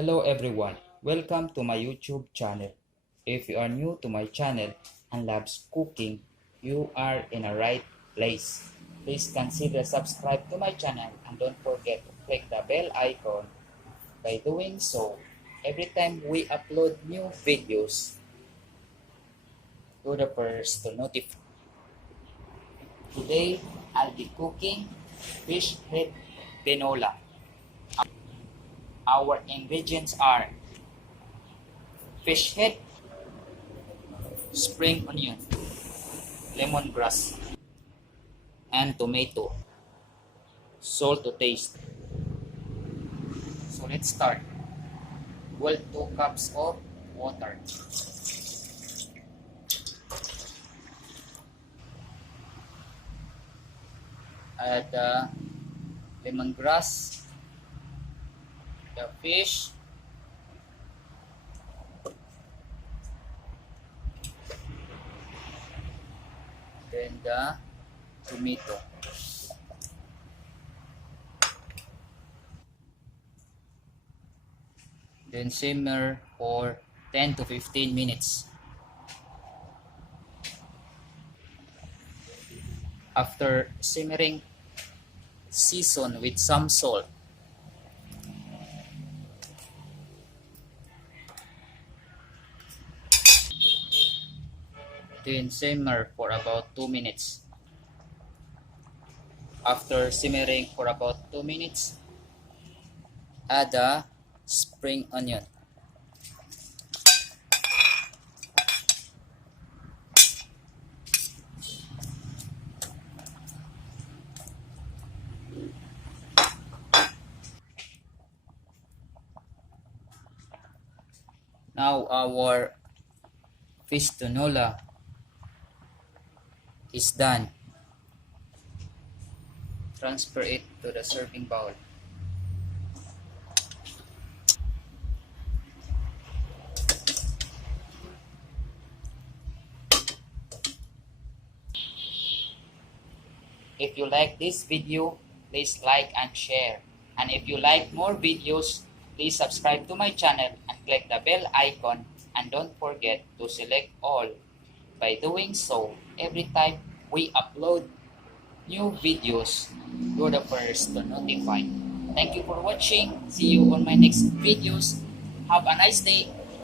Hello everyone, welcome to my YouTube channel. If you are new to my channel and loves cooking, you are in a right place. Please consider subscribe to my channel and don't forget to click the bell icon. By doing so, every time we upload new videos, you're the first to notify. Today, I'll be cooking fish head tinola. Our ingredients are fish head, spring onion, lemongrass, and tomato, salt to taste. So let's start. Boil 2 cups of water. Add the lemongrass, the fish, then the tomato. Then simmer for 10 to 15 minutes. After simmering, season with some salt. Then simmer for about 2 minutes. After simmering for about 2 minutes, add the spring onion. Now our fish tinola is done. Transfer it to the serving bowl. If you like this video, please like and share. And if you like more videos, please subscribe to my channel and click the bell icon, and don't forget to select all. By doing so, every time we upload new videos, you're the first to notify. Thank you for watching. See you on my next videos. Have a nice day.